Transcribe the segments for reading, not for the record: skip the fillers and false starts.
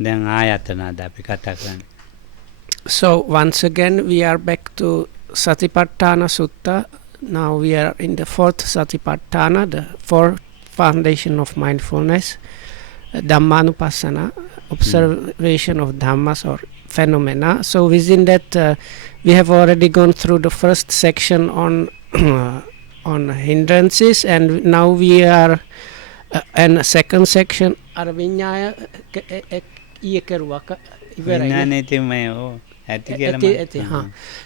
දැන් ආයතනද අපි කතා කරන්නේ. So once again we are back to Satipatthana Sutta. Now we are in the fourth satipatthana, the fourth foundation of mindfulness, Dhammanupassna, observation of dhammas or phenomena. So within that we have already gone through the first section on on hindrances, and now we are in a second section අර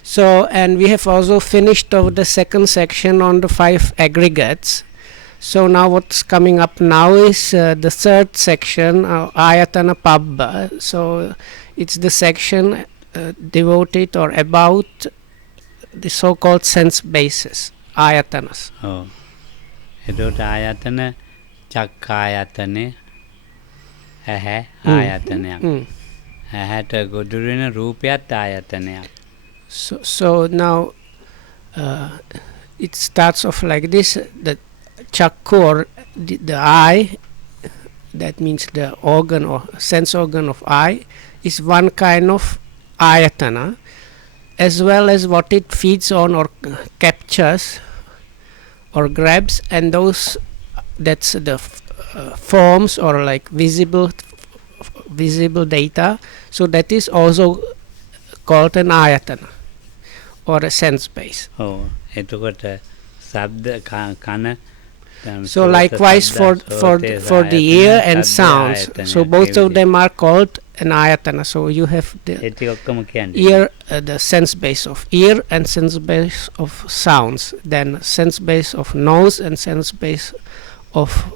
So, and we have also finished of the second section on the 5 aggregates. So now what's coming up now is the third section, ayatana pabba. So it's the section devoted or about the so-called sense bases, ayatanas. Oh, එතකොට ආයතන චක්කායතනේ ඇහැ ආයතනයක්. ඇහැට ගොදුරු වෙන රූපයත් ආයතනයක්. So now it starts off like this: the chakku, or the eye, that means the organ or sense organ of eye, is one kind of ayatana, as well as what it feeds on or captures or grabs, and those, that's the forms or like visible data. So that is also called an ayatana or a sense base. Oh, එතකොට ශබ්ද කන. So likewise for the ear and sounds, so both of them are called an ayatana. So you have the ear, the sense base of ear, and sense base of sounds, then sense base of nose, and sense base of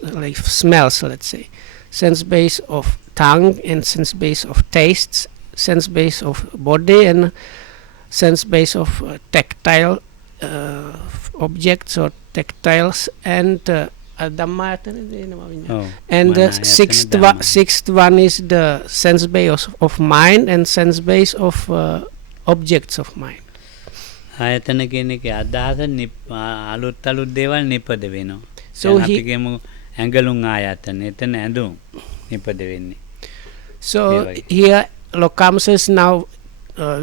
like smells, let's say, sense base of tongue, and sense base of tastes, sense base of body, and sense base of tactile objects or tactiles, and and the sixth one is the sense base of mind and sense base of objects of mind. ආයතන කියන එකේ අදහස අලුත් දේවල් නිපද වෙනවා. So අපි කියමු ඇඟලුම් ආයතන. එතන ඇඳුම් නිපද වෙන්නේ. So here Lokam says now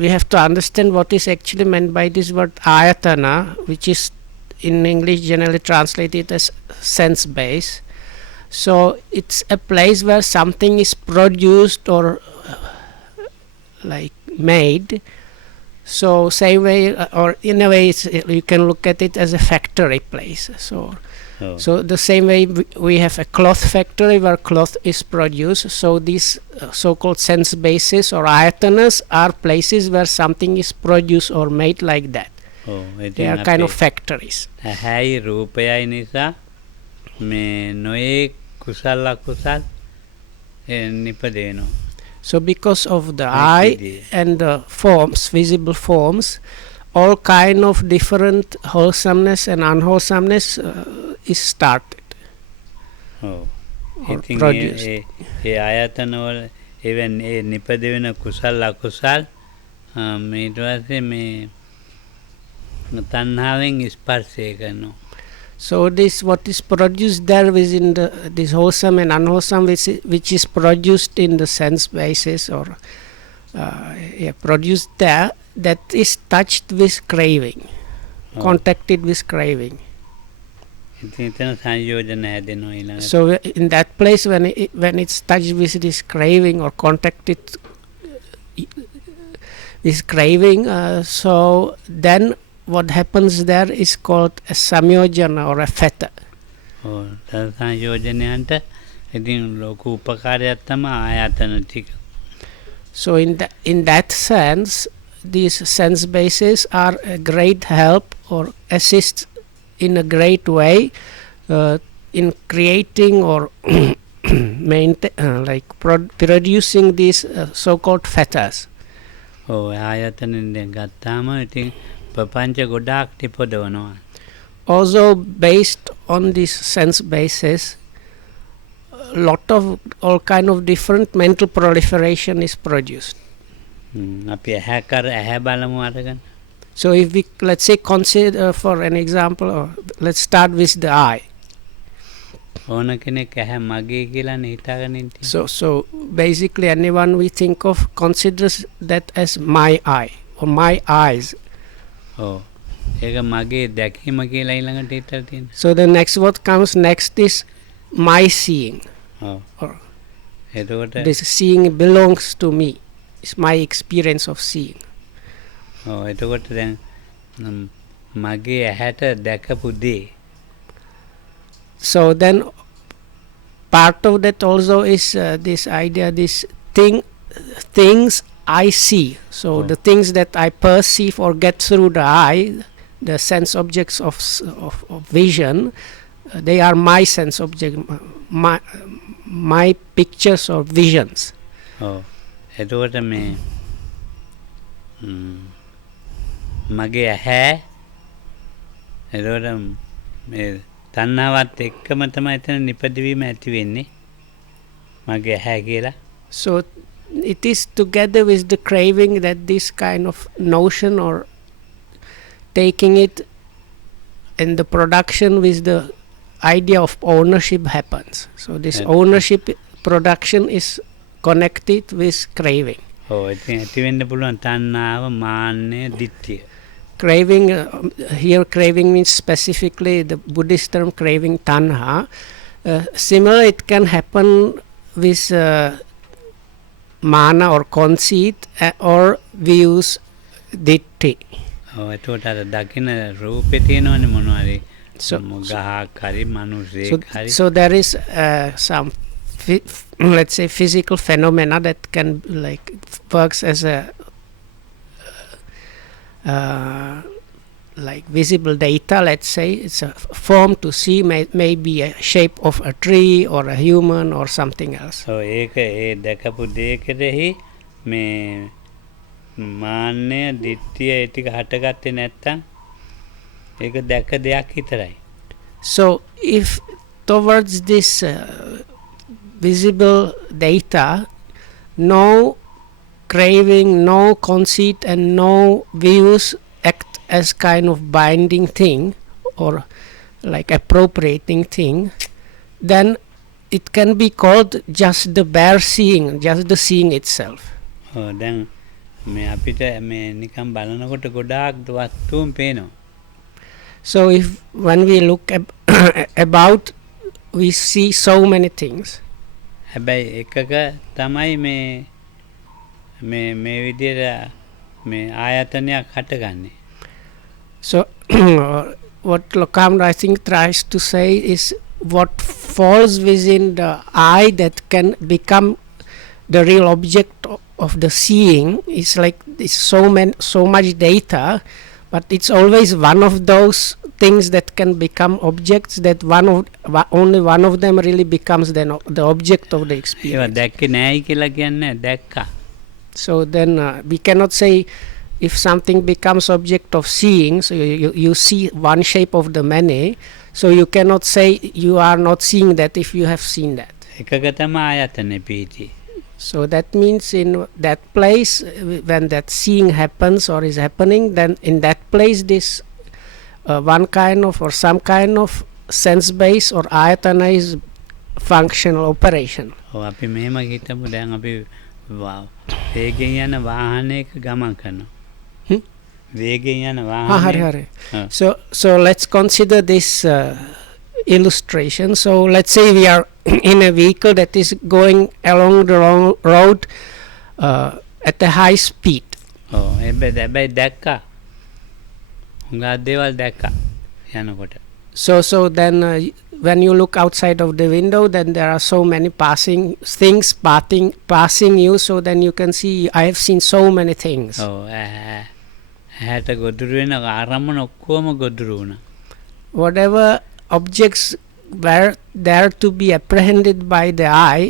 we have to understand what is actually meant by this word ayatana, which is in English generally translated as sense base. So it's a place where something is produced or like made. So same way, or in a way you can look at it as a factory place. So the same way we have a cloth factory where cloth is produced. So these so-called sense bases or ayatanas are places where something is produced or made like that. They are kind of factories. ඇහැයි රූපයයි නිසා මේ නොයේ කුසල අකුසල් නිපදේනවා. So because of the eye and the forms, visible forms, all kind of different wholesomeness and unwholesomeness is started or produced. ඒ ආයතන වල even නිපද වෙන කුසල අකුසල් ඊට පස්සේ මේ තණ්හාවෙන් ස්පර්ශය කරනවා. So this what is produced there within this wholesome and unwholesome, which is produced in the sense basis or produced there, that is touched with craving, contacted with craving. So in that place when it's touched with this craving or contacted with craving, so then what happens there is called a sanyojana or a fetter. So in that sense, these sense bases are a great help or assist in a great way in creating or producing these so-called fetters. Also based on these sense bases, lot of all kind of different mental proliferation is produced. So if we, let's say, consider for an example, or let's start with the eye. ඕන කෙනෙක් ඇහැ මගේ කියලානේ හිතාගෙන ඉන්නේ. So basically anyone we think of considers that as my eye or my eyes. ඔව්. ඒක මගේ දැකීම කියලා ඊළඟට හිතලා තියෙනවා. So the next what comes next is my seeing. ඔව්. Or එතකොට this seeing belongs to me. It's my experience of seeing. ඔව් එතකොට දැන් මගේ ඇහැට දැකපු දේ. So then part of that also is this idea, this things I see. So the things that I perceive or get through the eye, the sense objects of vision, they are my sense object, my pictures or visions. ඔව් එතකොට මේ මගේ ඇහැ එතකොට මේ තණ්හාවත් එක්කම තමයි එතන නිපදවීම ඇති වෙන්නේ මගේ ඇහැ කියලා. So it is together with the craving that this kind of notion or taking it in the production with the idea of ownership happens. So this ownership production is connected with craving. ඔව් ඉතින් ඇති වෙන්න පුළුවන් තණ්හාව මාන්නය ditthිය. Craving, here craving means specifically the Buddhist term craving tanha. Similar, it can happen with mana or conceit or views ditti. ඔව් එතකොට අර දකින රූපේ තියෙනවනේ මොනවාරි ගහක් හරි මිනිසෙක් හරි. So there is some let's say physical phenomena that can like works as a like visible data. Let's say it's a form to see, maybe a shape of a tree or a human or something else. So ඒක ඒ දැකපු දේ කෙරෙහි මේ මාන්නය ditthිය ඒ ටික හටගත්තේ නැත්තම් ඒක දැක දෙයක් විතරයි. So if towards this visible data no craving, no conceit and no views act as kind of binding thing or like appropriating thing, then it can be called just the bare seeing, just the seeing itself. දැන් මේ අපිට මේ නිකන් බලනකොට ගොඩාක් වස්තුන් පේනවා. So if when we look about, we see so many things. හැබැයි එකක තමයි මේ විදිහට මේ ආයතනයක් හටගන්නේ. So what Lokamra I think tries to say is what falls within the eye that can become the real object of the seeing is like it's so much data, but it's always one of those things that can become objects, that only one of them really becomes then the object of the experience. ඒවා දැක්කේ නෑයි කියලා කියන්නේ දැක්කා. So then we cannot say if something becomes object of seeing, so you see one shape of the many, so you cannot say you are not seeing that if you have seen that. එකක තමයි ආයතනෙ පිහිටි. So that means in that place when that seeing happens or is happening, then in that place this one kind of or some kind of sense base or ayatana is functional operation. ඔව් අපි මෙහෙම හිතමු දැන් අපි වේගෙන් යන වාහනයක ගමන් කරනවා. වේගෙන් යන වාහනය. So let's consider this illustration. So let's say we are in a vehicle that is going along the road at a high speed. ඔව් හැබැයි දැක්කා. හුඟා දේවල් දැක්කා යනකොට. So then when you look outside of the window, then there are so many things passing you, so then you can see I have seen so many things. ඇහැට ගොදුරු වෙන ආරම්මන ඔක්කොම ගොදුරු වුණා. Whatever objects were there to be apprehended by the eye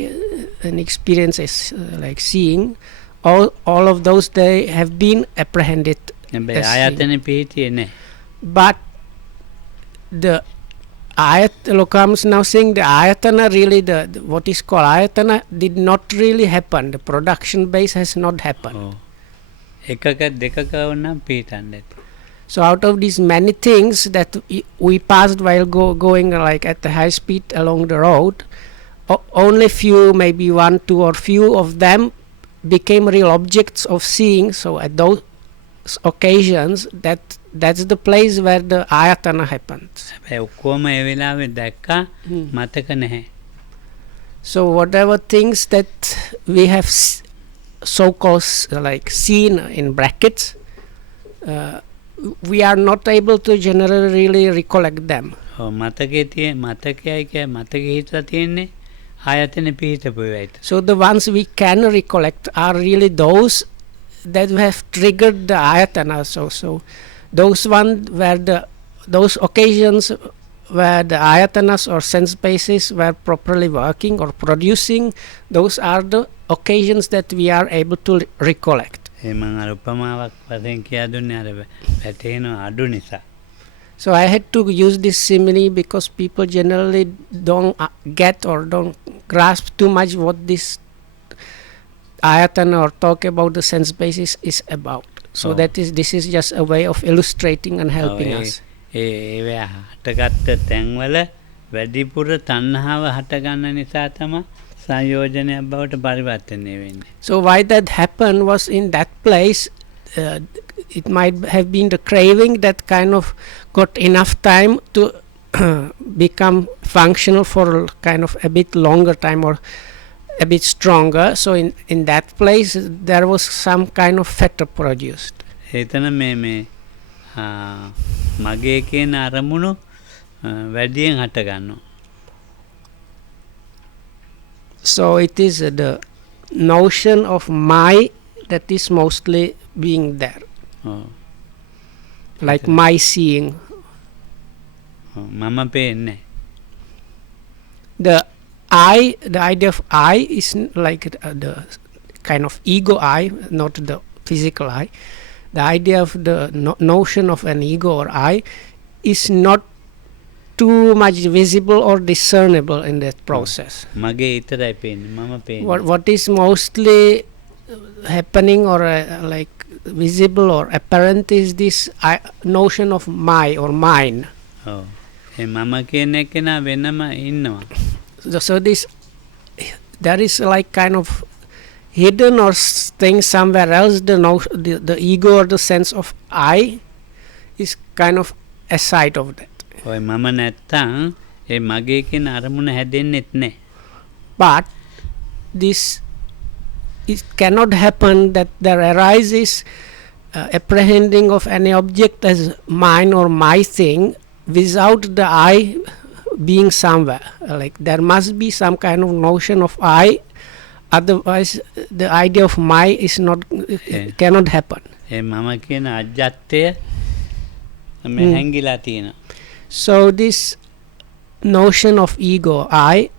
and experience is like seeing, all of those they have been apprehended. ආයතනෙ පිහිටියේ නෑ. But the Lokam is now saying the ayatana really, the what is called ayatana did not really happen. The production base has not happened. එකක දෙකක වුණා පිහිටන්නේ. So out of these many things that we passed while going like at the high speed along the road, only few, maybe one, two, or few of them became real objects of seeing. So at those occasions, that's the place where the ayatana happens. So whatever things that we have so-called like seen in brackets, we are not able to generally really recollect them. So the ones we can recollect are really those that have triggered the ayatana. So those those occasions where the ayatanas or sense bases were properly working or producing, those are the occasions that we are able to recollect. So I had to use this simile because people generally don't get or don't grasp too much what this ayatana or talk about the sense basis is about. So this is just a way of illustrating and helping us. So why that happened was in that place, it might have been the craving that kind of got enough time to become functional for kind of a bit longer time or a bit stronger. So in that place there was some kind of fetter produced. So it is the notion of my that is mostly being there. Like my seeing. The I, the idea of I is like the kind of ego I, not the physical I. The idea of the notion of an ego or I is not too much visible or discernible in that process. What is mostly happening or like visible or apparent is this notion of my or mine. So this, there is like kind of hidden or thing somewhere else. The ego or the sense of I is kind of aside of that. But this, it cannot happen that there arises apprehending of any object as mine or my thing without the I being somewhere. Like there must be some kind of notion of I, otherwise the idea of my is not cannot happen. So this notion of ego I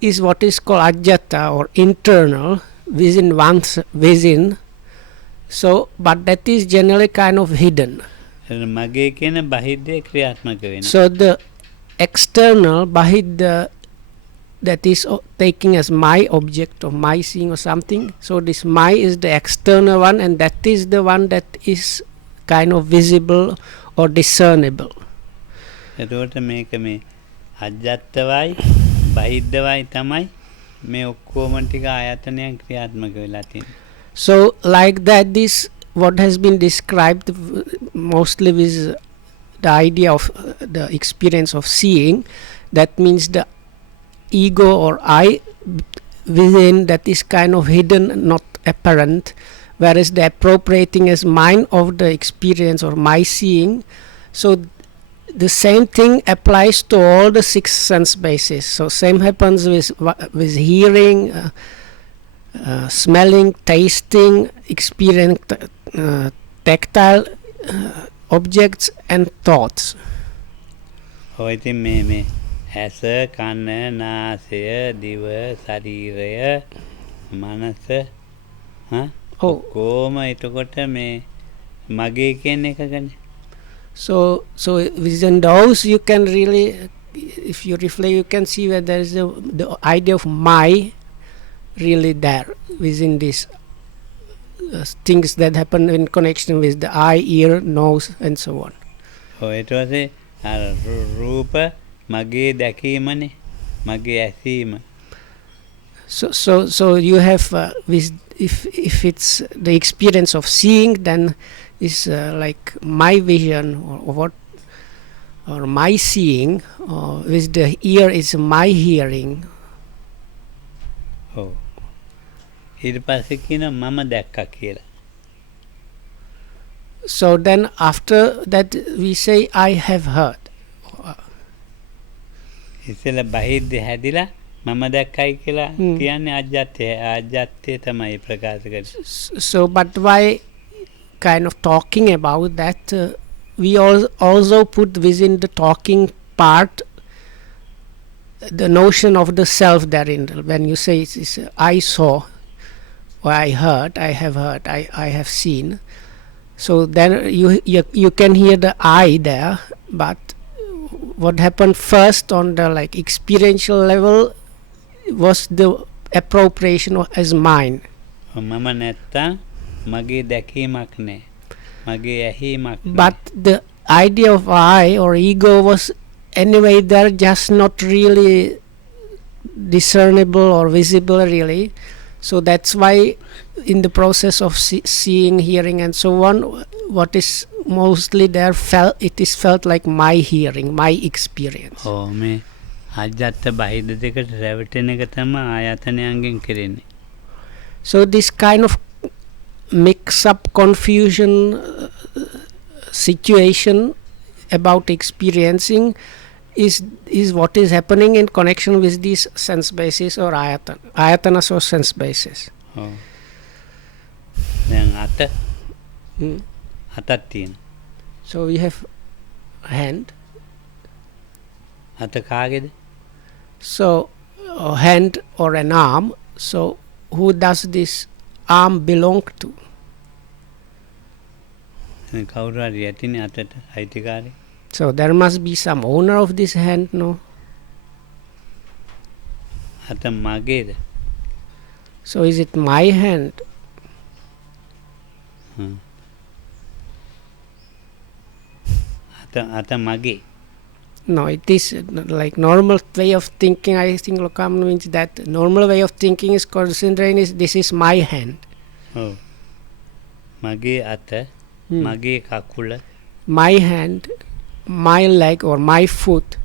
is what is called ajjhatta or internal within one's within. So but that is generally kind of hidden. So the external bahiddha that is taking as my object or my seeing or something, so this my is the external one, and that is the one that is kind of visible or discernible. So like that, this what has been described mostly with the idea of the experience of seeing, that means the ego or I within that is kind of hidden, not apparent, whereas the appropriating as mine of the experience or my seeing. So the same thing applies to all the six sense bases. So same happens with hearing, smelling, tasting, experience, tactile objects and thoughts. ඇස කන නාසය දිව ශරීරය මනස කොහොම එතකොට මේ මගේ කියන එක ගන්නේ. So within those you can really, if you reflect, you can see that there is the idea of my really there within this things that happen in connection with the eye, ear, nose, and so on. ඊට පස්සේ රූප මගේ දැකීමනේ මගේ ඇසීම. So you have if it's the experience of seeing, then is like my vision or my seeing, or with the ear is my hearing. ඔව් ඊට පස්සේ කියන මම දැක්කා කියලා. So then after that we say I have heard. ඉතින් බහිද්ද හැදිලා මම දැක්කයි කියලා කියන්නේ ajjhatta තමයි ප්‍රකාශ කරන්නේ. So but why kind of talking about that, we also put within the talking part the notion of the self therein. When you say it's I saw, or I heard, I have heard, I have seen, so then you can hear the I there, but what happened first on the like experiential level was the appropriation as mine. මම නැත්තම් මගේ දැකීමක් නැහැ මගේ ඇහිීමක් නැහැ. But the idea of I or ego was anyway there, just not really discernible or visible really. So that's why in the process of seeing, hearing and so on, what is mostly there it is felt like my hearing, my experience. ඔව් මේ ajjhatta bahiddha දෙකට රැවටෙන එක තමයි ආයතනයන්ගෙන් කරන්නේ. So this kind of mix up confusion situation about experiencing is what is happening in connection with these sense bases or ayatanas or sense bases. ඔව් දැන් අතක් තියෙන. So we have hand. අත කාගේද? So a hand or an arm. So who does this arm belong to? කවුරු හරි යටිනේ අතට අයිතිකාරී. So there must be some owner of this hand, no? අත මගේද? So is it my hand? අත මගේ. No, it is like normal way of thinking. I think Lokam means that normal way of thinking is considering is this is my hand. Oh. මගේ අත මගේ කකුල. My hand, my leg or my foot.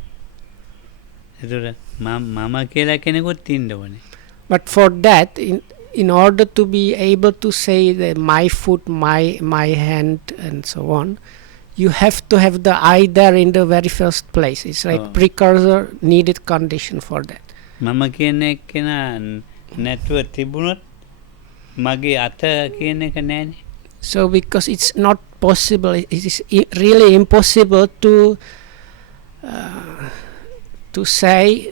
එතකොට මම කියලා කෙනෙකුත් ඉන්න ඕනේ. But for that, in order to be able to say that my foot, my hand and so on, you have to have the I there in the very first place. It's like precursor needed condition for that. මම කියන කෙනා නැතුව තිබුණොත් මගේ අත කියන එක නෑනේ. So because it's not possible, it is really impossible to say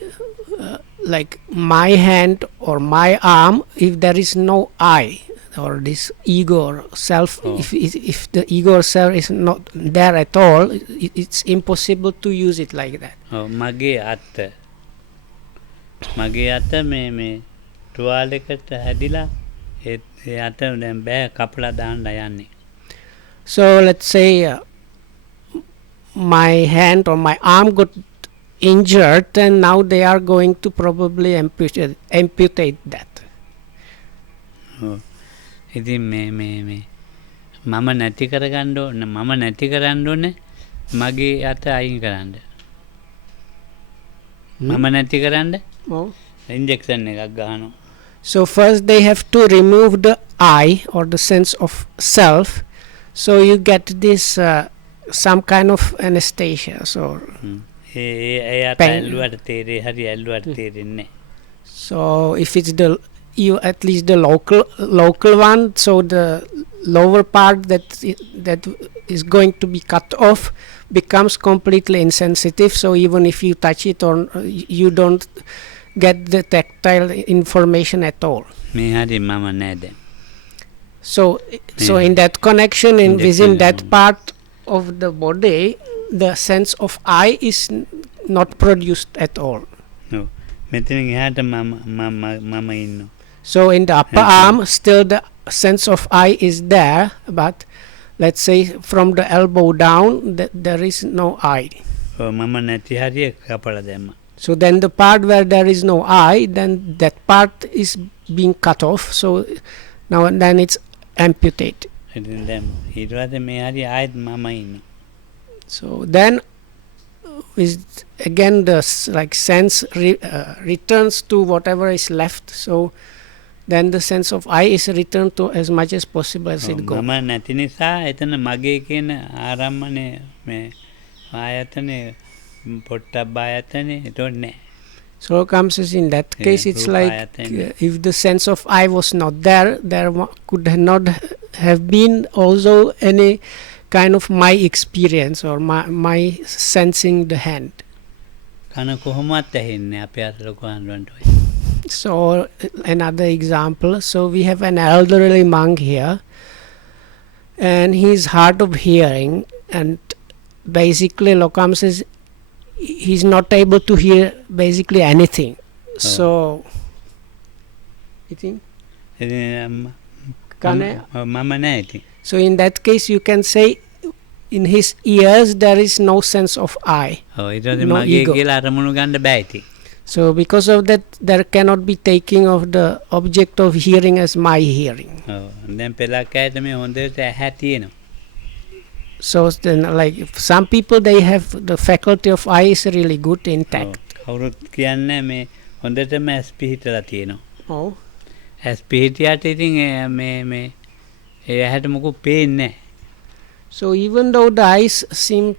like my hand or my arm if there is no I or this ego or self. If the ego or self is not there at all, it's impossible to use it like that. මගේ අත මේ ටුවාල් එකට හැදිලා ඒ අත දැන් බෑ කපලා දාන්න යන්නේ. So let's say my hand or my arm got injured and now they are going to probably amputate that. ඉතින් මේ මම නැති කරගන්න ඕනේ මගේ අත අයින් කරන්න. මම නැති කරන්න ඉන්ජෙක්ෂන් එකක් ගන්නවා. So first they have to remove the I or the sense of self. So you get this some kind of anesthesia. So so if it's at least the local one, so the lower part that is going to be cut off becomes completely insensitive. So even if you touch it or you don't get the tactile information at all. So in that connection within that part of the body, the sense of I is not produced at all. So in the upper arm still the sense of I is there, but let's say from the elbow down there is no I. So then the part where there is no I, then that part is being cut off. So now and then it's amputated. So then is again the sense returns to whatever is left. So then the sense of I is returned to as much as possible as it goes. So comes as in that case, it's like if the sense of I was not there, there could not have been also any kind of my experience or my sensing the hand. So another example, so we have an elderly monk here, and he's hard of hearing, and basically Lokam says he's not able to hear basically anything. So you think? So in that case you can say in his ears there is no sense of I, no ego. So because of that there cannot be taking of the object of hearing as my hearing. So then like some people they have the faculty of I is really good intact. So even though the eyes seem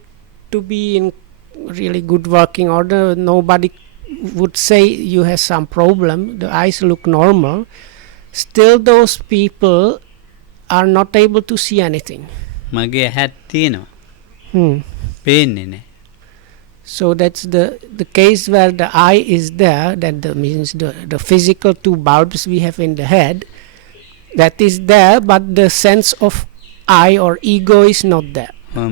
to be in really good working order, nobody would say you have some problem, the eyes look normal, still those people are not able to see anything. So that's the case where the eye is there, that means the physical two bulbs we have in the head, that is there, but the sense of I or ego is not there. So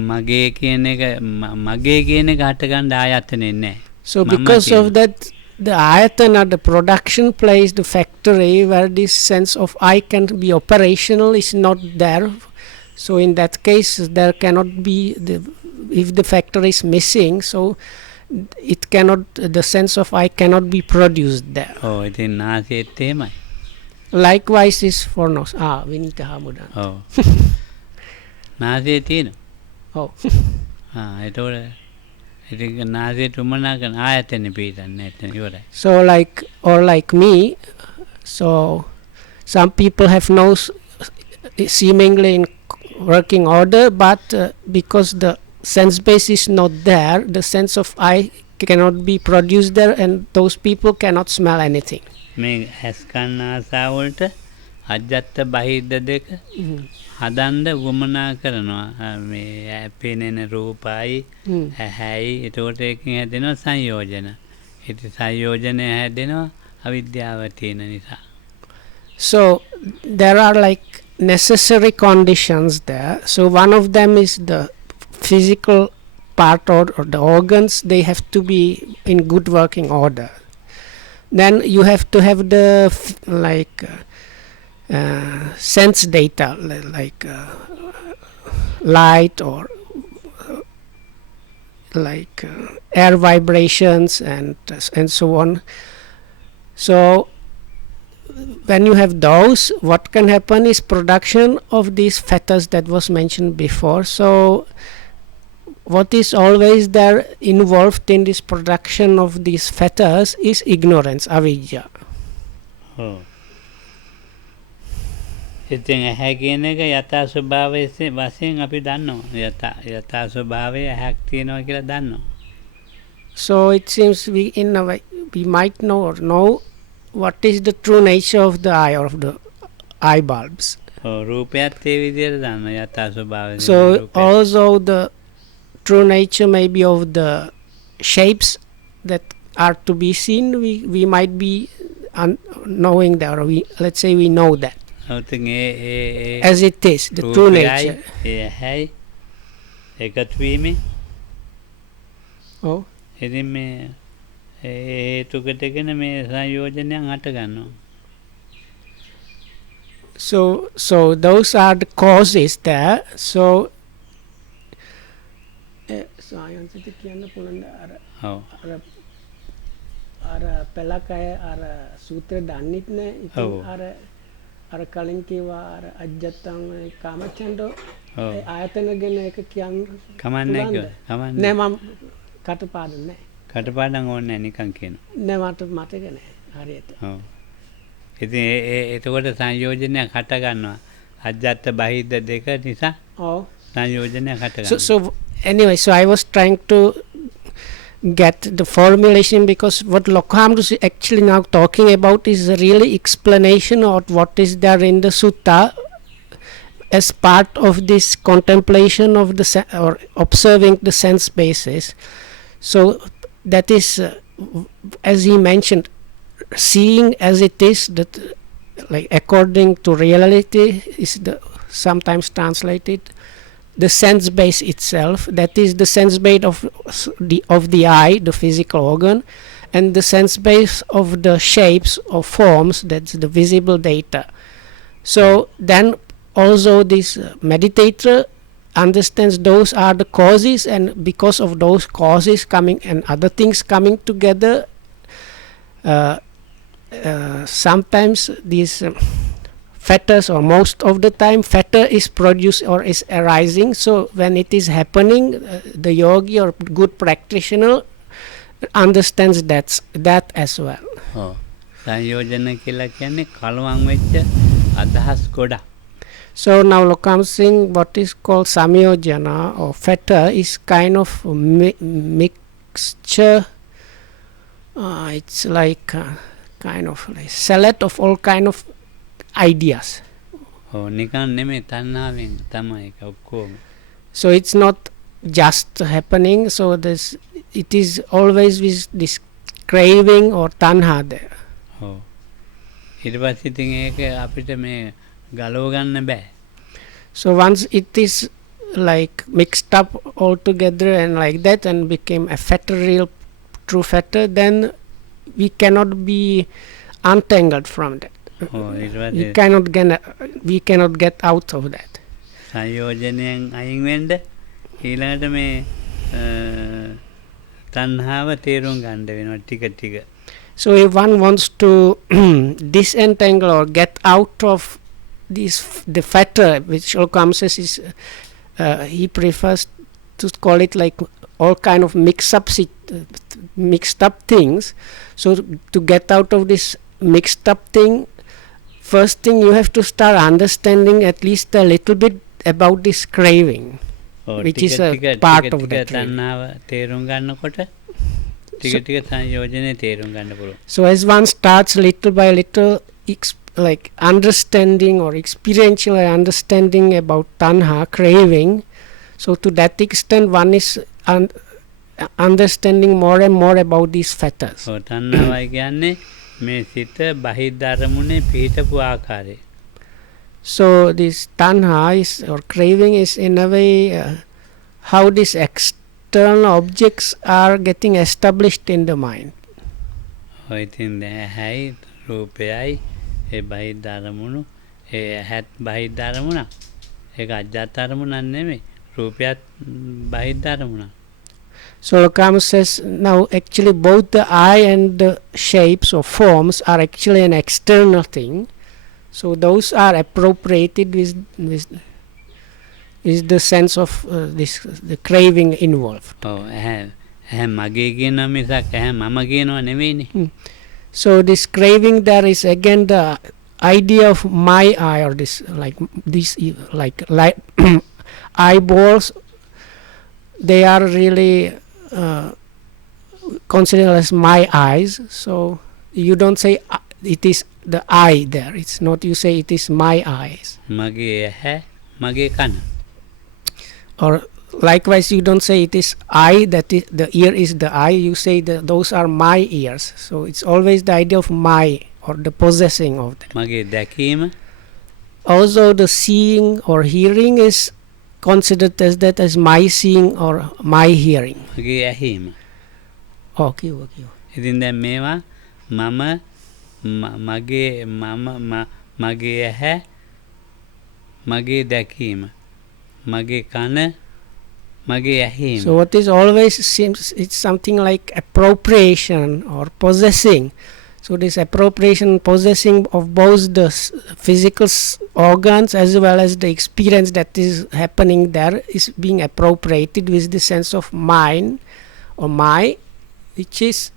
because of that, the ayatana, the production place, the factory where this sense of I can be operational is not there. So in that case there cannot be if the factor is missing, so it cannot, the sense of I cannot be produced there. Likewise is for nose. Vinita Hamudan. So like me, so some people have nose seemingly in working order, but because the sense base is not there, the sense of I cannot be produced there, and those people cannot smell anything. ajjhatta bahiddha deka හදන්න වමනා කරනවා මේ පේනෙන රූපයි ඇහැයි එතකොට එකකින් හැදෙනවා සංයෝජන. ඉතින් සංයෝජනය හැදෙනවා අවිද්‍යාව තියෙන නිසා. So there are like necessary conditions there. So one of them is the physical part or the organs, they have to be in good working order. Then you have to have the sense data like light or air vibrations and so on. So when you have those, what can happen is production of these fetters that was mentioned before. So what is always there involved in this production of these fetters is ignorance, avidya. ඉතින් ඇහැ කියන එක යථා ස්වභාවය වශයෙන් අපි දන්නවා. යථා ස්වභාවය ඇහැක් තියෙනවා කියලා දන්නවා. So it seems we in a way we might know what is the true nature of the eye or of the eye bulbs. රූපයත් ඒ විදිහට දන්නවා යථා ස්වභාවය. So also the true nature maybe of the shapes that are to be seen, we might be knowing that, or let's say we know that. As it is, the true nature. ඉතින් මේ හේතුකටගෙන මේ සංයෝජනයන් හට ගන්නවා. So those are the causes there. So සායන්සිත කියන්න පුළුවන් අර පළක් අය අර සූත්‍ර දන්නෙත් නෑ. ඉතින් අර කලින් කිව්වා අර අජ්ජත්තං කාමච්ඡන්දෝ ආයතන ගැන එක කියන්න කමන්නේ නෑ මම කටපාඩම් නෑ. කටපාඩම් ඕනේ නෑ නිකන් කියනවා. නෑ මට මතක නෑ හරියට. ඔව්. ඉතින් එතකොට සංයෝජනයක් හට ගන්නවා. අජ්ජත්ත බහිද්ද දෙක නිසා ඔව් සංයෝජනයක් හට ගන්නවා. So anyway, so I was trying to get the formulation, because what Lokhamdu is actually now talking about is really explanation of what is there in the sutta as part of this contemplation of the or observing the sense basis. So that is as he mentioned, seeing as it is, that like according to reality is the sometimes translated the sense base itself, that is the sense base of the eye, the physical organ, and the sense base of the shapes or forms, that's the visible data. So then also this meditator understands those are the causes, and because of those causes coming and other things coming together, sometimes these fetters, or most of the time fetter is produced or is arising. So when it is happening, the yogi or good practitioner understands that as well. සංයෝජන කියලා කියන්නේ කලවම් වෙච්ච අදහස් ගොඩක්. So now Lokam Singh, what is called sanyojana or fetter is kind of mixture. It's like kind of like salad of all kind of ideas. නිකන් නෙමෙයි තණ්හාවෙන් තමයි ඒක ඔක්කොම. So it's not just happening. So it is always with this craving or tanha there. ඊට පස්සේ ඉතින් ඒක අපිට මේ ගලව ගන්න බෑ. So once it is like mixed up all together and like that and became a fetter, real true fetter, then we cannot be untangled from that. We cannot get out of that. සංයෝජනයෙන් අයින් වෙන්න ඊළඟට මේ තණ්හාව තේරුම් ගන්න වෙනවා ටික ටික. So if one wants to disentangle or get out of the fetter, which Lokam says is he prefers to call it like all kind of mixed up things. So to get out of this mixed up thing, first thing you have to start understanding at least a little bit about this craving, which is a part of that. So as one starts little by little like understanding or experiential understanding about tanha, craving, so to that extent one is understanding more and more about these fetters. මේ සිත බහිද්ද අරමුණේ පිහිටපු ආකාරය. So this tanha is, or craving is in a way how these external objects are getting established in the mind. ඉතින් ඇහැයි රූපයයි ඒ බහිද්ද අරමුණු ඒ ඇහත් බහිද්ද අරමුණ ඒක අජ්ජත් අරමුණක් නෙමෙයි රූපයත් බහිද්ද අරමුණක්. So Lokam says now actually both the eye and the shapes or forms are actually an external thing. So those are appropriated with the sense of the craving involved. මගේ කියනවා මිසක් මම කියනවා නෙවෙයිනේ. So this craving there is again the idea of my eye, or this like eyeballs. They are really considered as my eyes. So you don't say it is the eye there. It's not, you say it is my eyes. මගේ ඇහැ මගේ කන. Or likewise you don't say it is eye, that is the ear is the eye. You say that those are my ears. So it's always the idea of my, or the possessing of that. මගේ දැකීම. Also the seeing or hearing is considered as that, as my seeing or my hearing. මගේ ඇහිම. Okay. ඉතින් දැන් මේවා මගේ ඇහැ මගේ දැකීම, මගේ කන, මගේ ඇහිම. So what is always seems it's something like appropriation or possessing. So this appropriation, possessing of both the physical organs as well as the experience that is happening there is being appropriated with the sense of mine or my, which is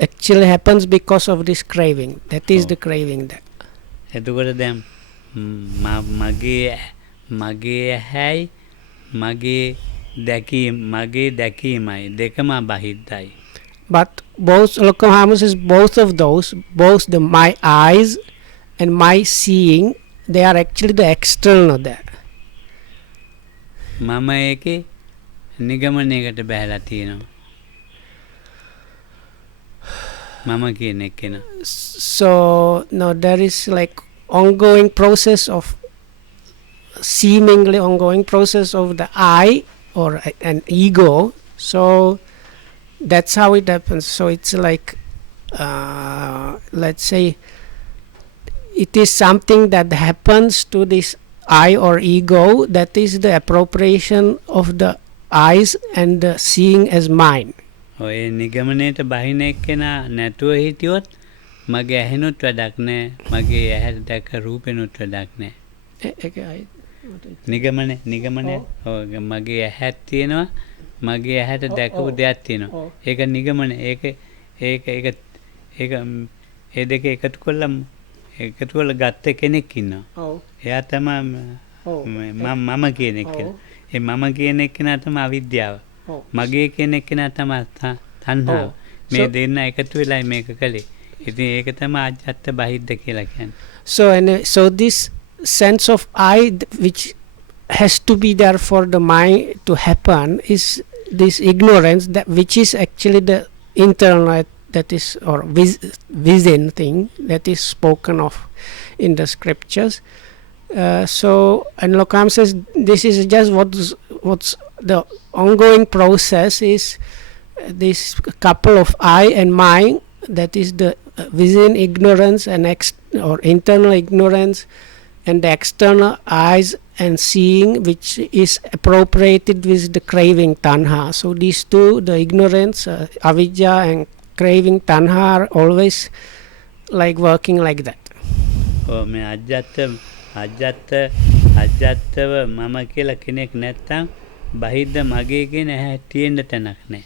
actually happens because of this craving. That is the craving there. එතකොට දැන් මගේ ඇහැයි මගේ දැකීමයි දෙකම බහිද්දයි. But both Lokamaha says both of those, both the my eyes and my seeing, they are actually the external there. මම ඒකේ නිගමනයකට බැහැලා තියෙනවා. මම කියන එක්කෙනා. So now there is like ongoing process of seemingly ongoing process of the I or an ego. So that's how it happens. So it's like let's say it is something that happens to this I or ego, that is the appropriation of the eyes and the seeing as mine. ඔය නිගමනයට බහින එක්කෙනා නැතුව හිටියොත් මගේ ඇහෙනුත් වැඩක් නැහැ, මගේ ඇහැට දැක රූපෙනුත් වැඩක් නැහැ. නිගමනය මගේ ඇහත් තියෙනවා, මගේ ඇහැට දැකපු දෙයක් තියෙනවා. ඒක නිගමනය. ඒක ඒ දෙක එකතු කරලා ගත්ත කෙනෙක් ඉන්නවා. එයා තමයි මම කියන එක්කෙනා. ඒ මම කියන එක්කෙනා තමයි අවිද්‍යාව. මගේ කියන එක්කෙනා තමයි තණ්හාව. මේ දෙන්න එකතු වෙලයි මේක කළේ. ඉතින් ඒක තමයි ajjhatta bahiddha කියලා කියන්නේ. So this sense of I which has to be there for the mind to happen is this ignorance, that which is actually the internal, that is, or within thing that is spoken of in the scriptures. So and Lokam says this is just what's the ongoing process is this couple of I and mine, that is the within ignorance and or internal ignorance, and the external eyes and seeing, which is appropriated with the craving tanha. So these two, the ignorance, avidya, and craving tanha, are always like working like that. මේ ajjhattව මම කියලා කෙනෙක් නැත්තම් බහිද්ද මගේ කියන ඇහැ තියෙන්න තැනක් නැහැ.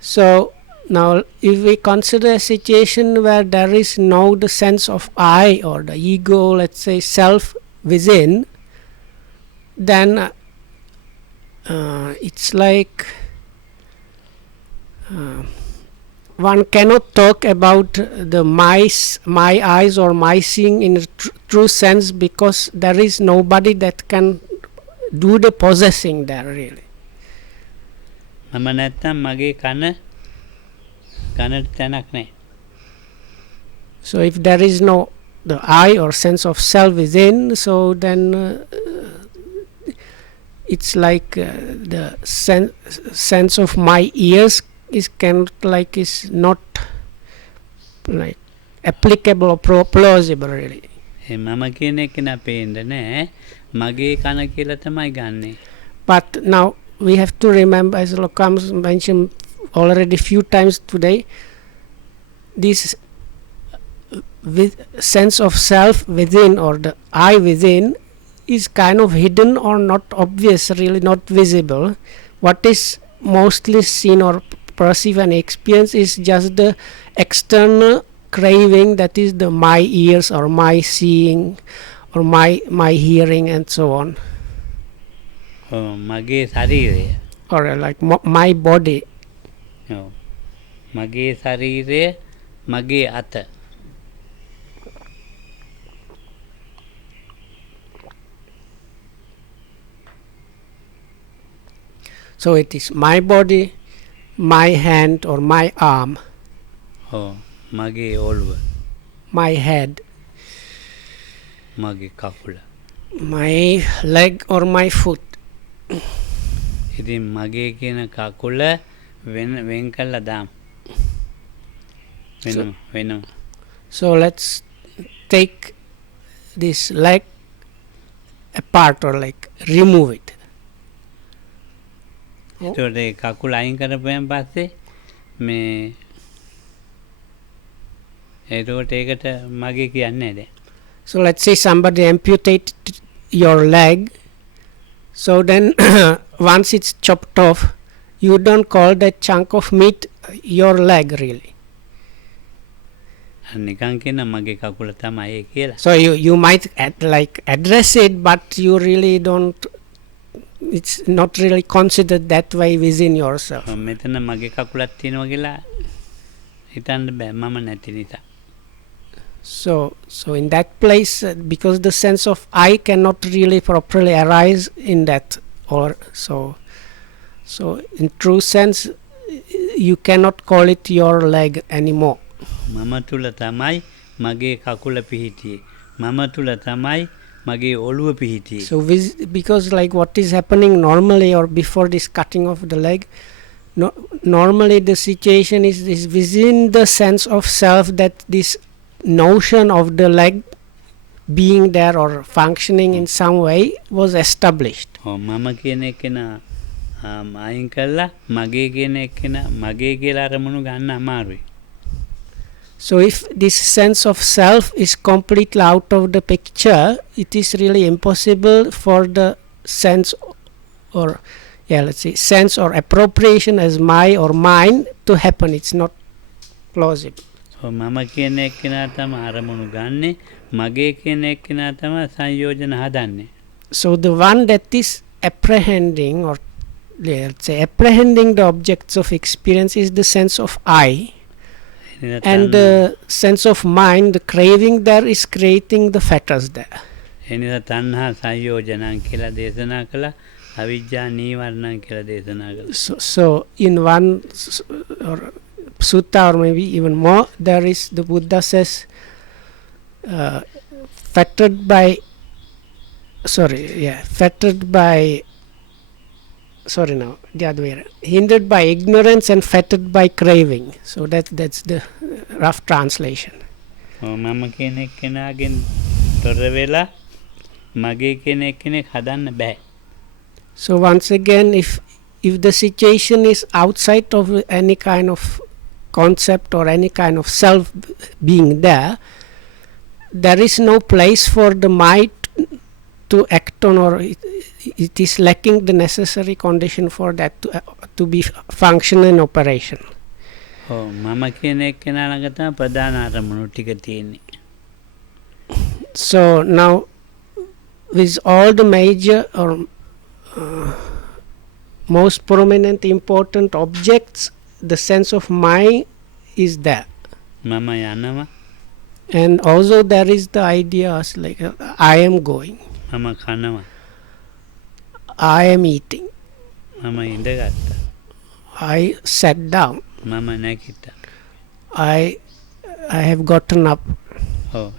So now if we consider a situation where there is no the sense of I or the ego, let's say self within, then it's like one cannot talk about the my eyes or my seeing in a true sense, because there is nobody that can do the possessing there really. මම නැත්තම් මගේ කනට තැනක් නැහැ. So if there is no the I or sense of self within, so then it's like the sense of my ears is not like applicable or plausible really. මම කියන එක නා පේන්න නැහැ, මගේ කන කියලා තමයි ගන්නෙ. But now we have to remember, as Lokam mentioned already few times today, this sense of self within or the I within is kind of hidden or not obvious, really not visible. What is mostly seen or perceived and experienced is just the external craving, that is the my ears or my seeing or my hearing and so on. මගේ ශරීරය, or like my body. මගේ ශරීරය, මගේ අත. So it is my body, my hand or my arm, මගේ ඔළුව, my head, මගේ කකුල, my leg or my foot. ඉතින් මගේ කියන කකුල වෙන් කළා දාමු. වෙනම. So let's take this leg apart or like remove it. ඒතකොට ඒ කකුල අයින් කරපුවෙන් පස්සේ මේ එතකොට ඒකට මගේ කියන්නේ නැහැ දැන්. So let's say somebody amputated your leg. So then once it's chopped off, you don't call that chunk of meat your leg really. නිකන් කියන මගේ කකුල තමයි ඒ කියලා. So you might address it, but you really don't, it's not really considered that way within yourself. මෙතන මගේ කකුලක් තියෙනවා කියලා හිතන්න බෑ මම නැති නිසා. So in that place, because the sense of I cannot really properly arise in that, or so in true sense, you cannot call it your leg anymore. මම තුල තමයි මගේ කකුල පිහිටියේ. මම තුල තමයි මගේ ඔළුව පිහිටියේ. So because like what is happening normally or before this cutting of the leg, normally the situation is within the sense of self that this notion of the leg being there or functioning in some way was established. මම කියන එකේන අයින් කළා මගේ කියන එකේන මගේ කියලා අරමුණු ගන්න අමාරුයි. So if this sense of self is completely out of the picture, it is really impossible for the sense or sense or appropriation as my or mine to happen. It's not plausible. So මම කියන එක්කෙනා තමයි අරමුණු ගන්නෙ මගේ කියන එක්කෙනා තමයි සංයෝජන හදන්නේ. So the one that is apprehending or let's say apprehending the objects of experience is the sense of I. And the sense of mind, the craving there is creating the fetters there. එනිසා තණ්හා සංයෝජනං කියලා දේශනා කළා අවිජ්ජා නීවරණං කියලා දේශනා කළා. So in one or sutta or maybe even more, there is the Buddha says hindered by ignorance and fettered by craving. So that's the rough translation. මම කියන එක්කෙනාගෙන් තොර වෙලා මගේ කියන එක්කෙනෙක් හදන්න බෑ. So once again, if the situation is outside of any kind of concept or any kind of self being there is no place for the mind to act on, or it is lacking the necessary condition for that to be function and operation. මම කියන එක්කෙනා ළඟ තමයි ප්‍රධාන අරමුණු ටික තියෙන්නේ. So now with all the major or most prominent important objects, the sense of mind is there. මම යනවා. And also there is the idea as like I am going. මම කනවා. I am eating. මම ඉඳගත්තා. I sat down. මම නැගිට්ටා. I have gotten up.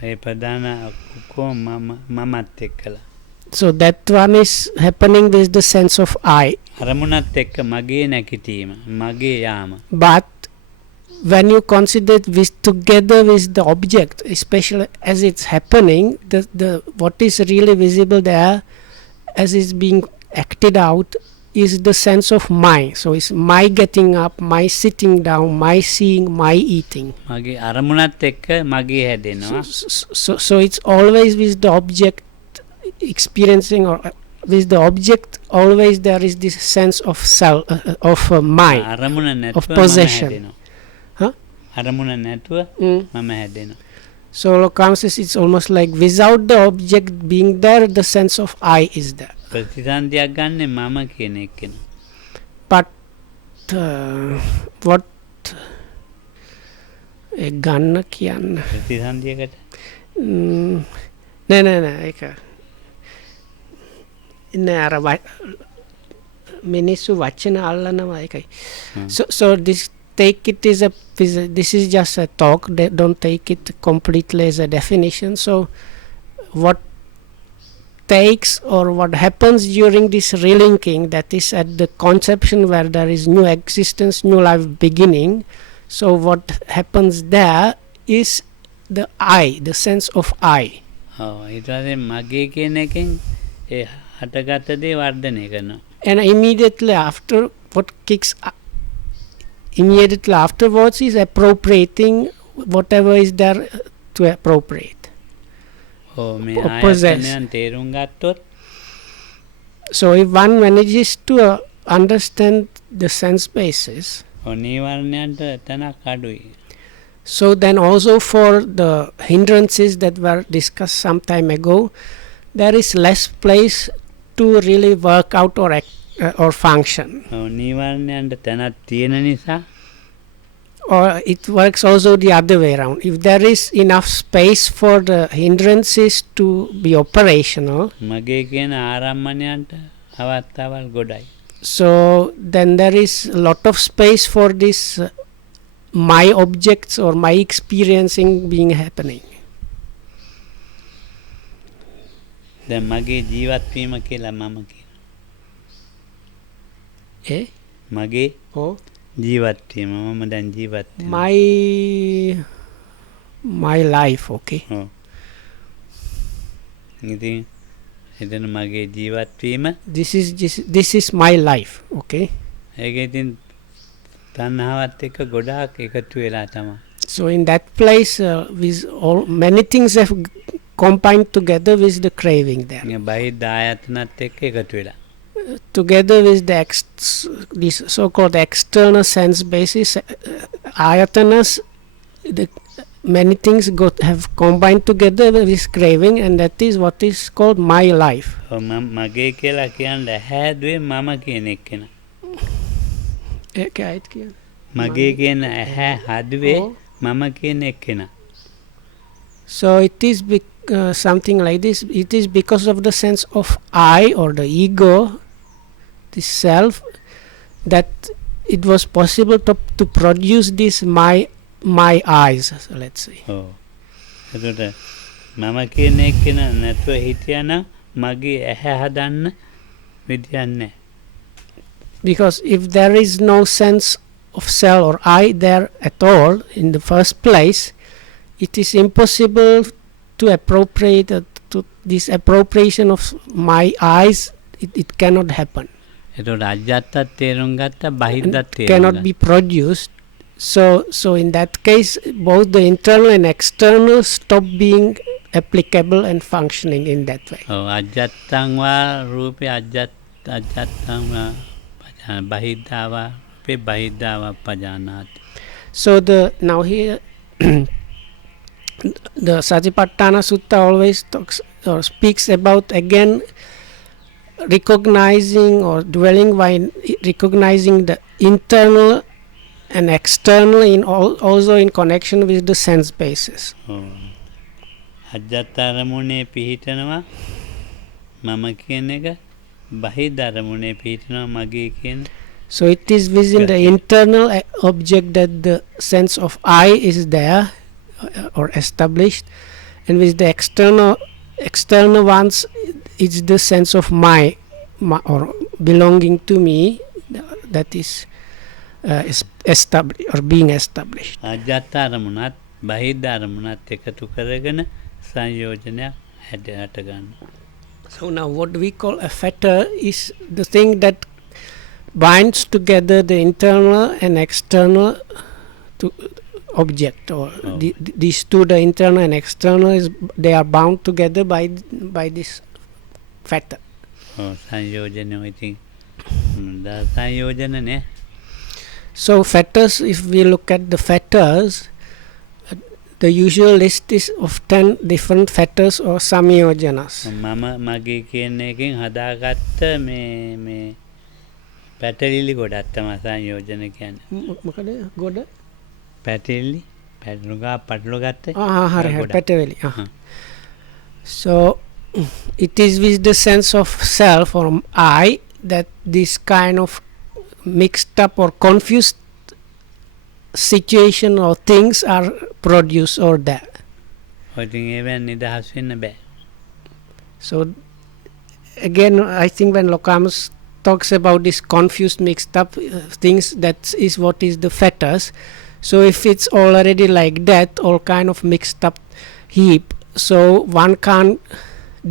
ඒ ප්‍රධාන කොහොම මමත් එක්කලා. So that one is happening with the sense of I. අරමුණත් එක්ක මගේ නැගිටීම මගේ යාම. But when you consider it together with the object, especially as it's happening, the what is really visible there as is being acted out is the sense of my. So it's my getting up, my sitting down, my seeing, my eating. මගේ අරමුණත් එක්ක මගේ හැදෙනවා. So it's always with the object experiencing, or with the object always there is this sense of self, of mind, of possession. අරමුණ නැතුව මම හැදෙනවා. So Lokam says it's almost like without the object being there, the sense of I is there. ප්‍රතිසන්දියක් ගන්න මම කියන එක්කෙන. But what ගන්න කියන්න ප්‍රතිසන්දියකට නෑ ඒක නෑ අර මිනිස්සු වචන අල්ලනවා ඒකයි. So this take it as this is just a talk. They don't take it completely as a definition. So what takes or what happens during this relinking, that is at the conception where there is new existence, new life beginning. So what happens there is the I, the sense of I. ඊට පස්සේ මගේ කියන එකෙන් ඒ හටගත්ත දේ වර්ධනය කරනවා. And immediately afterwards is appropriating whatever is there to appropriate. මේ possess. ආයතනයන් තේරුම් ගත්තොත් So if one manages to understand the sense basis, නීවරණයන්ට තැනක් අඩුයි. so then also for the hindrances that were discussed some time ago, there is less place to really work out or function. නීවරණයන්ට තැනක් තියෙන නිසා Or it works also the other way around. If there is enough space for the hindrances to be operational, මගේ කියන ආරම්මණයන්ට අවස්ථාවල් ගොඩයි. so then there is a lot of space for this my objects or my experiencing being happening. දැන් මගේ ජීවත් වීම කියලා මම කියන. මගේ Oh, ජීවත් වීම මම දැන් ජීවත් වෙනවා. my life, okay. ඉතින් එතන මගේ ජීවත් වීම This is my life, okay. ඒක ඉතින් තණ්හාවත් එක්ක ගොඩාක් එකතු වෙලා තමයි. So in that place with all many things have combined together with the craving there, බහිද්ද ආයතනත් එක්ක එකතු වෙලා. together with the this so-called external sense basis, ayatanas, the many things have combined together with craving, and that is what is called my life. මගේ කියලා කියන්න හැදුවේ මම කියන එක්කෙනා. මගේ කියන ඇහැ හදුවේ මම කියන එක්කෙනා. So it is something like this. It is because of the sense of I or the ego, the self, that it was possible to produce this my eyes, let's say. එතකොට මම කියන එක්කෙනා නැතුව හිටියනම් මගේ ඇහැ හදන්න විදියක් නැහැ. Because if there is no sense of self or I there at all in the first place, it is impossible to appropriate to this appropriation of my eyes. It cannot happen. එතකොට ajjhatta තේරුම් ගත්ත bahiddha තේරුම් cannot be produced. So in that case, both the internal and external stop being applicable and functioning in that way. ajjattang va rupe ajjattang va bahiddha va rupe bahiddha va pajanati. So now here the Satipatthana Sutta always talks or speaks about again recognizing or dwelling while recognizing the internal and external also in connection with the sense basis. ajjatta අරමුණේ පිහිටනවා මම කියන එක බහිද්ද අරමුණේ පිහිටනවා මගේ කියන. So it is within the internal object that the sense of I is there or established, and with the external ones it's the sense of my or belonging to me that is established or being established. ajjatta අරමුණත් බහිද්ද අරමුණත් එකතු කරගෙන සංයෝජනයක් හට ගන්නවා. So now what we call a fetter is the thing that binds together the internal and external to object, or these two, the internal and external, they are bound together by this fetter. සංයෝජන ඉතින් සංයෝජනනේ. So fetters, if we look at the fetters, the usual list is of 10 different fetters or sanyojanas. මම මගේ කියන එකෙන් හදාගත්ත මේ පැටලිලි ගොඩක් තමයි සංයෝජන කියන්නේ. මොකද ගොඩ? පැටලිලි පටලු ගත්තේ. හරි පැටලිලි. So it is with the sense of self or I that this kind of mixed up or confused situation or things are produced or there. So again, I think when Lokamus talks about this confused mixed up things, that is what is the fetters. So if it's already like that, all kind of mixed up heap, so one can't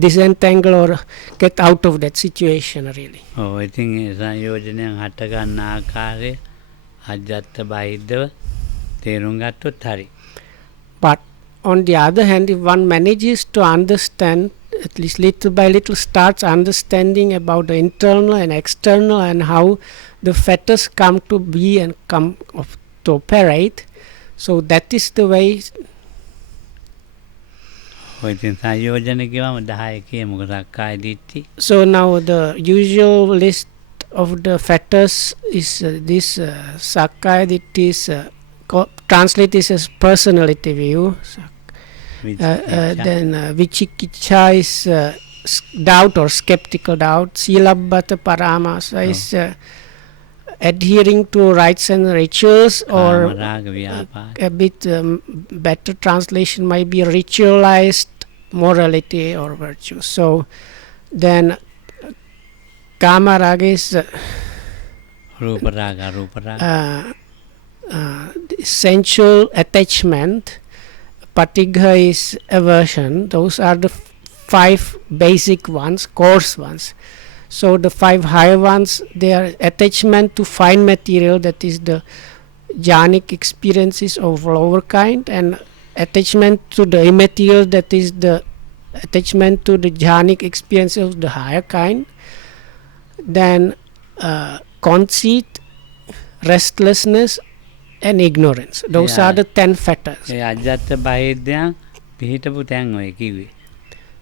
disentangle or get out of that situation really. ඔව් ඉතින් ඒ සංයෝජනයන් හට ගන්න ආකාරය අජ්ජත්ත බහිද්දව තේරුම් ගත්තොත් හරි. But on the other hand, if one manages to understand, at least little by little starts understanding about the internal and external and how the fetters come to be and come to operate, so that is the way. ඔය ඉතින් සංයෝජන කියවම 10 කියමුක සක්කාය දිට්ඨි. So now the usual list of the fetters is this sakkaya ditthi is translated as personality view. Then vichikicha is doubt or skeptical doubt. Silabbata paramasa is adhering to rites and rituals, or a bit better translation might be ritualized morality or virtue. So then kama raga is rupa raga sensual attachment. Patigha is aversion. Those are the 5 basic ones, coarse ones. So the 5 higher ones, they are attachment to fine material, that is the jhanic experiences of lower kind, and attachment to the immaterial, that is the attachment to the jhanic experiences of the higher kind. Then conceit, restlessness, and ignorance. Those are the 10 fetters. ඒ අජ්ජත්ත බහිද්දයන් පිහිටපු තැන් ඔය කිව්වේ.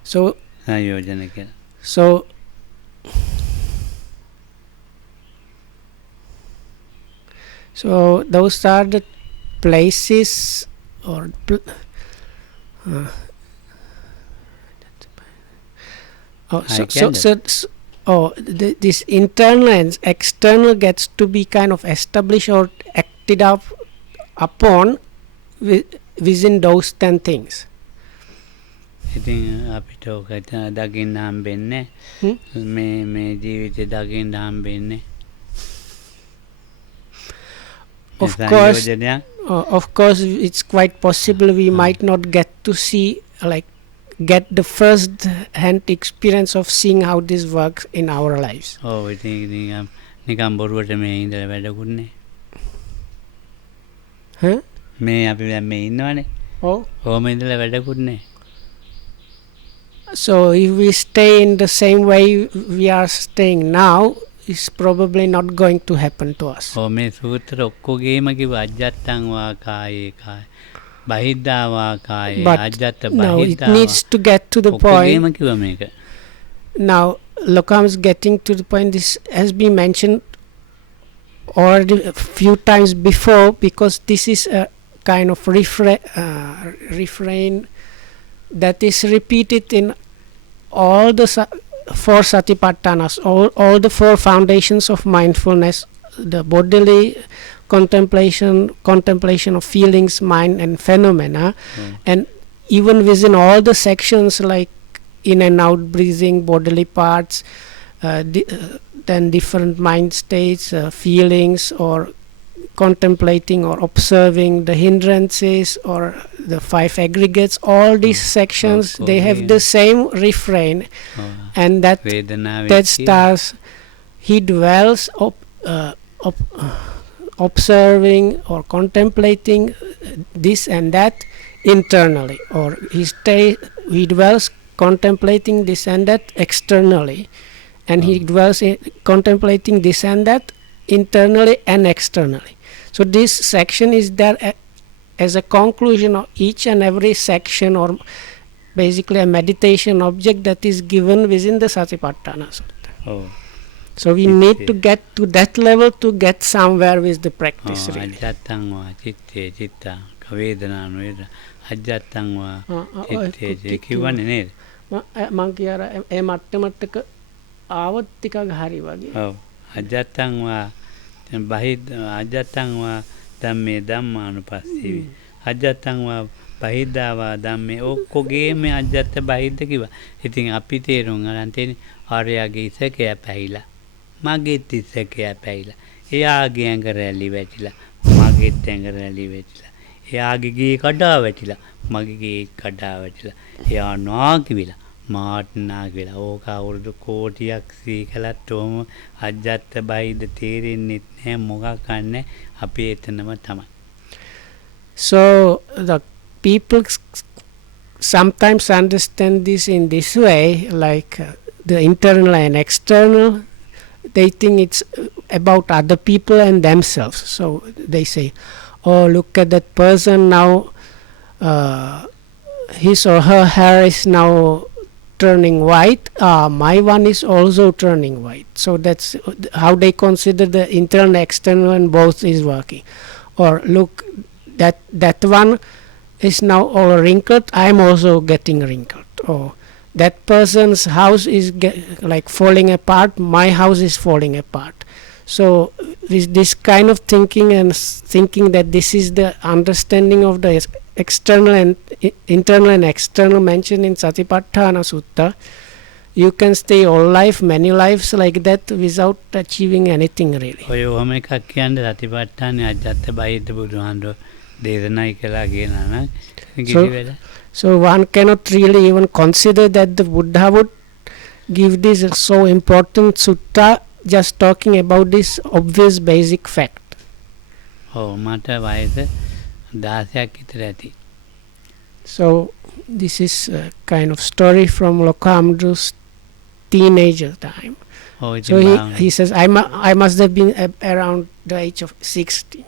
So සංයෝජන කියලා. So those are the places or this internal and external gets to be kind of established or acted upon within those 10 things. ඉතින් අපිට ඔක දකින්න හම්බෙන්නේ මේ ජීවිතේ දකින්න හම්බෙන්නේ. Of course it's quite possible we might not get to see, like get the first hand experience of seeing how this works in our lives. ඔව් ඉතින් නිකම් බොරුවට මේ ඉඳලා වැඩකුත් නෑ. මේ අපි දැන් මේ ඉන්නවනේ. ඔව්. කොහොම ඉඳලා වැඩකුත් නෑ. So if we stay in the same way we are staying now, it's probably not going to happen to us. ඔව් මේ සූත්‍ර ඔක්කොගේම කිව්ව අජ්ජත්තං වා කායේ කාය bahiddha වා කායේ ajjhatta bahiddha. Now it needs to get to the point. ඔක්කොගේම කිව්ව මේක. Now Lokam is getting to the point. This has been mentioned already a few times before, because this is a kind of refrain that is repeated in all the 4 satipatthanas, all the 4 foundations of mindfulness: the bodily contemplation of feelings, mind, and phenomena, and even within all the sections like in and out breathing, bodily parts, then different mind states, feelings, or contemplating or observing the hindrances or the 5 aggregates. All these sections, they have the same refrain, and that stars, he dwells observing or contemplating this and that internally, or he dwells contemplating this and that externally, and he dwells contemplating this and that internally and externally. So this section is there as a conclusion of each and every section, or basically a meditation object that is given within the Satipatthana Sutta. So we need to get to that level to get somewhere with the practice. Ajjhattං වා චිත්තේ චිත්තං කවේදනාන වේද ajjhattං වා චිත්තේ කියවන්නේ නේද? මං කියර ඒ මට්ටමටක ආවත් ටිකක් හරි වගේ. ඔව්. ajjhattං වා ajjhattං වා ධම්මේ ධම්මානුපස්සීවි. ajjhattං වා bahiddha වා ධම්මේ ඔක්කොගේම ajjhatta bahiddha කිව්වා. ඉතින් අපි තේරුම් ගන්න තියෙන්නේ ආර්යගේ ඉසකය පැහිලා. මගේත් ඉසකය පැහිලා. එයාගේ ඇඟ රැලි වැටිලා. මගේත් ඇඟ රැලි වැටිලා. එයාගේ ගේ කඩා වැටිලා මගේ ගේ කඩා වැටිලා එයා නාකි වෙලා මාත් නාකි වෙලා ඕක අවුරුදු කෝටියක් සී කළත් ඔහොම අජ්ජත්ත බහිද්ද තේරෙන්නේ නැහැ මොකක් නැහැ අපි එතනම තමයි. So the people sometimes understand this in this way, like the internal and external. They think it's about other people and themselves. So they say, oh, look at that person now, his or her hair is now turning white, my one is also turning white. So that's how they consider the internal external and both is working. Or look, that one is now all wrinkled, I am also getting wrinkled. Or that person's house is like falling apart, my house is falling apart. So with this kind of thinking and thinking that this is the understanding of the external and internal and external mentioned in Satipatthana Sutta, you can stay all life, many lives like that without achieving anything really. ඔය ඔහම එකක් කියන්නේ සතිපට්ඨානේ අජ්ජත්ත බහිද්ද බුදුහාඳුර දේශනායි කළා කියනවා නම් කිසි වෙල. So one cannot really even consider that the Buddha would give this so important sutta just talking about this obvious basic fact. ඔව් මට වයස 16ක් විතර ඇති. So this is a kind of story from Lokamdu's teenager time. Oh, so he says, I must have been around the age of 60.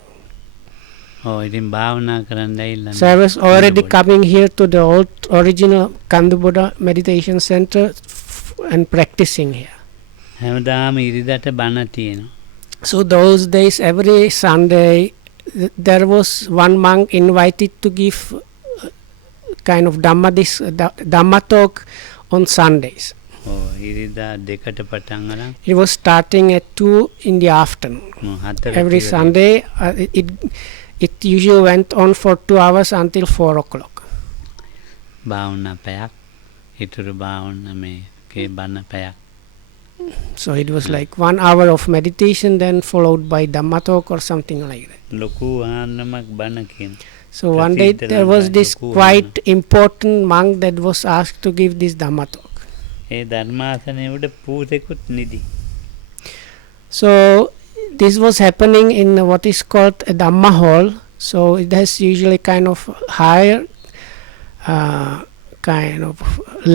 Oh, ඉතින් භාවනා කරන්න ඇවිල්ලා. So I was already coming here to the old original Kanduboda meditation center and practicing here. හැමදාම ඉරිදට බණ තියෙනවා. So those days, every Sunday, there was one monk invited to give kind of Dhamma talk on Sundays. Oh, ඉරිදා දෙකට පටන් අරන්. It was starting at 2 in the afternoon. Every Sunday, it usually went on for 2 hours until 4 o'clock. භාවනා පැයක් ඉතුරු භාවනා මේකේ බණ පැයක්. So it was like 1 hour of meditation, then followed by Dhamma talk or something like that. ලොකු ආනමක් බණ කියන. So one day there was this quite important monk that was asked to give this Dhamma talk. ඒ ධර්මාසනයේ උඩ පූතෙකුත් නිදි. So this was happening in what is called a Dhamma hall. So it has usually kind of higher kind of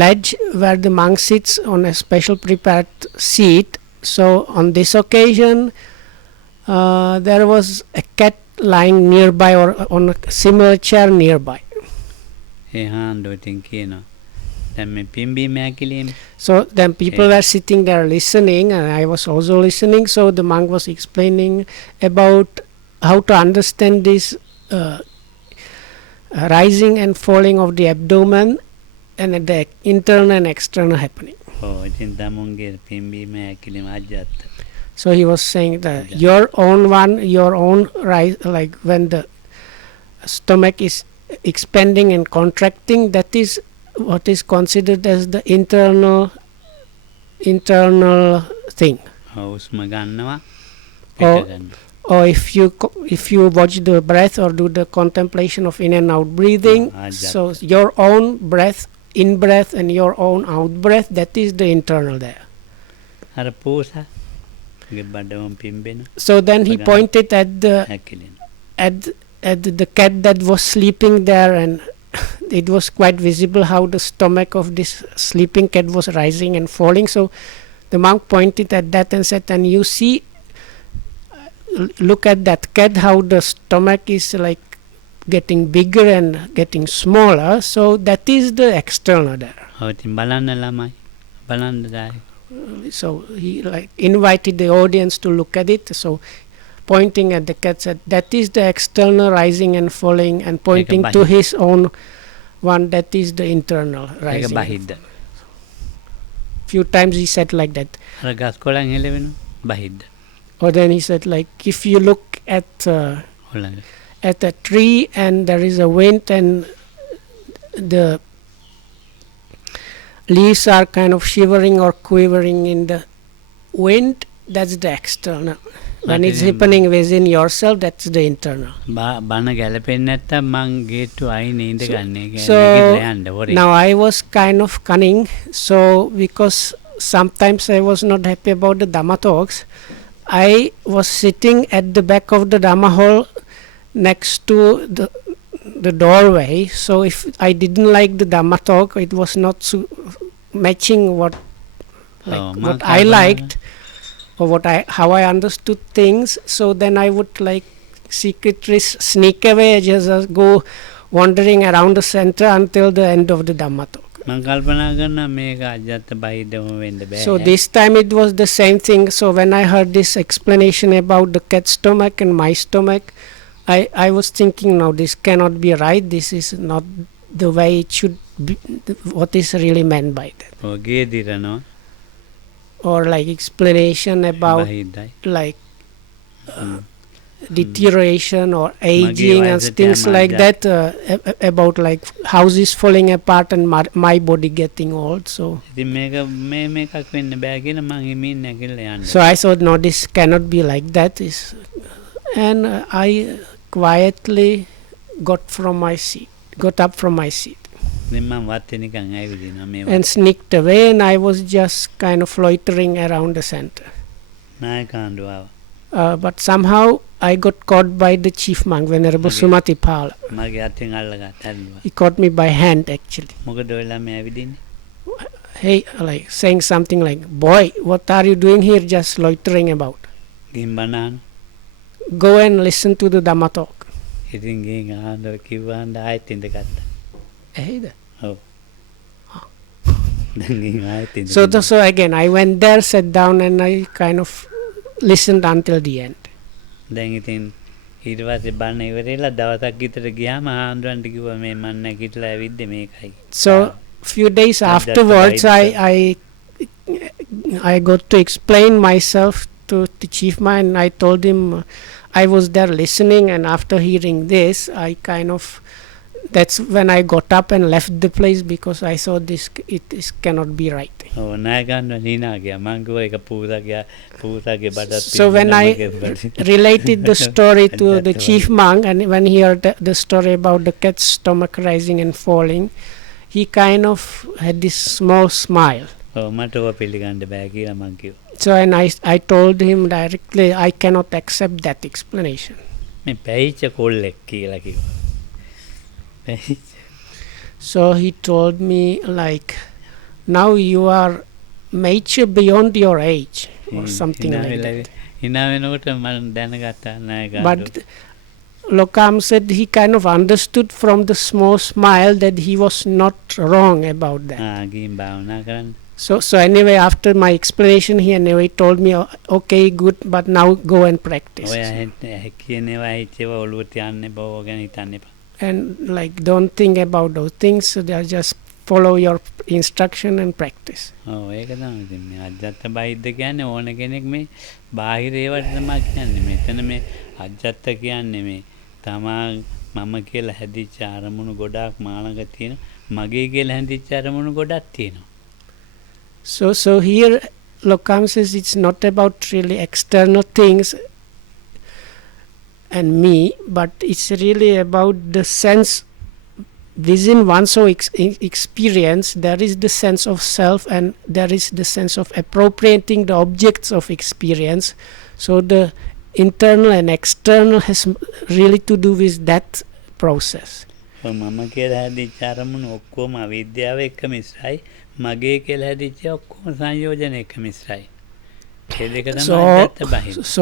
ledge where the monk sits on a special prepared seat. So on this occasion there was a cat lying nearby or on a similar chair nearby. So then people were sitting there listening, and I was also listening. So the monk was explaining about how to understand this rising and falling of the abdomen and the internal and external happening. So he was saying that your own rise, like when the stomach is expanding and contracting, that is what is considered as the internal thing. Or if you watch the breath or do the contemplation of in and out breathing, so your own breath, in breath, and your own out breath, that is the internal there. So then he pointed at the cat that was sleeping there, and it was quite visible how the stomach of this sleeping cat was rising and falling. So the monk pointed at that and said, and you see, look at that cat, how the stomach is like getting bigger and getting smaller. So that is the external there. So he like invited the audience to look at it. So pointing at the cat said, that is the external rising and falling, and pointing to his own one, that is the internal rising. bahiddha. Few times he said like that. bahiddha. Or then he said, like, if you look at a tree and there is a wind and the leaves are kind of shivering or quivering in the wind, that's the external. When it's happening within yourself, that's the internal. So now I was kind of cunning, so because sometimes I was not happy about the Dhamma talks, I was sitting at the back of the Dhamma hall next to the doorway. So if I didn't like the Dhamma talk, it was not matching what I liked or how I understood things. So then I would like secretly sneak away, just go wandering around the center until the end of the Dhamma talk. So this time it was the same thing. So when I heard this explanation about the cat's stomach and my stomach, I was thinking, no, this cannot be right. This is not the way it should be. What is really meant by that? Or like explanation about like deterioration or aging and things like that, about like houses falling apart and my body getting old. So I thought, no, this cannot be like that. And I quietly got up from my seat and sneaked away, and I was just kind of loitering around the center. But somehow I got caught by the chief monk, Venerable Sumatipala. He caught me by hand actually. Hey, like saying something like, "Boy, what are you doing here just loitering about? Go and listen to the Dhamma talk." So again I went there, sat down, and I kind of listened until the end. So few days afterwards I got to explain myself to the chief man, and I told him I was there listening, and after hearing this that's when I got up and left the place, because I saw this cannot be right. So when I related the story to the chief monk, and when he heard the story about the cat's stomach rising and falling, he kind of had this small smile. So and I told him directly, I cannot accept that explanation. So he told me, like, now you are mature beyond your age, or something like that. But Lokam said he kind of understood from the small smile that he was not wrong about that. So anyway, after my explanation, he anyway told me, okay, good, but now go and practice. And like, don't think about those things, so just follow your instruction and practice. So here Lokam says it's not about really external things and me, but it's really about the sense within one's own experience. There is the sense of self, and there is the sense of appropriating the objects of experience. So the internal and external has really to do with that process. So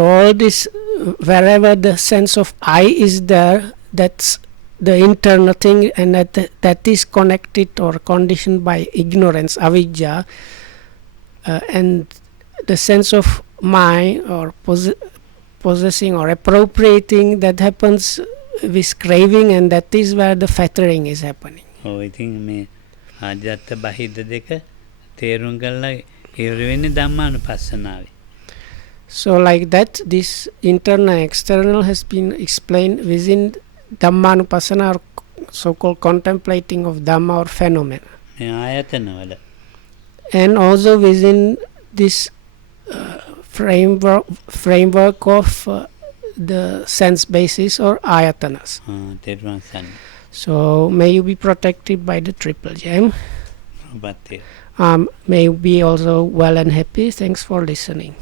all this, wherever the sense of I is there, that's the internal thing, and that is connected or conditioned by ignorance, avidya, and the sense of mind or possessing or appropriating, that happens with craving, and that is where the fettering is happening. I think ajjhatta bahiddha deka තේරුම් කරලා ඉවර වෙන්නේ ධම්මානුපස්සනාවේ. So like that, this internal and external has been explained within Dhammanupassana, or so-called contemplating of Dhamma or phenomena. And also within this framework of the sense basis or ayatanas. So may you be protected by the triple gem. May you be also well and happy. Thanks for listening.